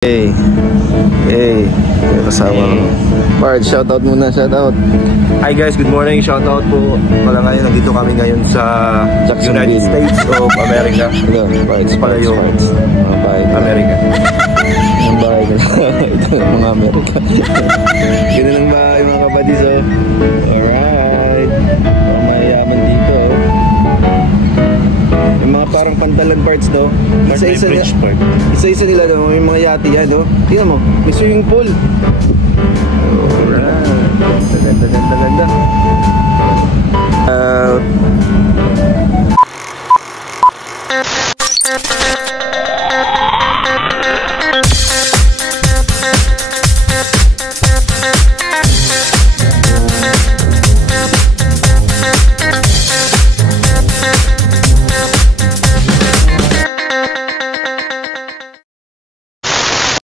Hey, hey, kasama ko. Bard, shoutout muna, shoutout. Hi guys, good morning, shoutout po. Pala ngayon, nandito kami ngayon sa United States of America. Ito, Bards, pala yung mga bahay na America. Mga bahay na ito, mga Amerika. Ganun ang bahay mga kabadis, oh. Alright, mga mayayaman dito, oh. Yung mga parang pantalan parts, no? Isa-isa nila, no? Yung mga yati yan, no? Tingnan mo, may swimming pool. Alright, ganda.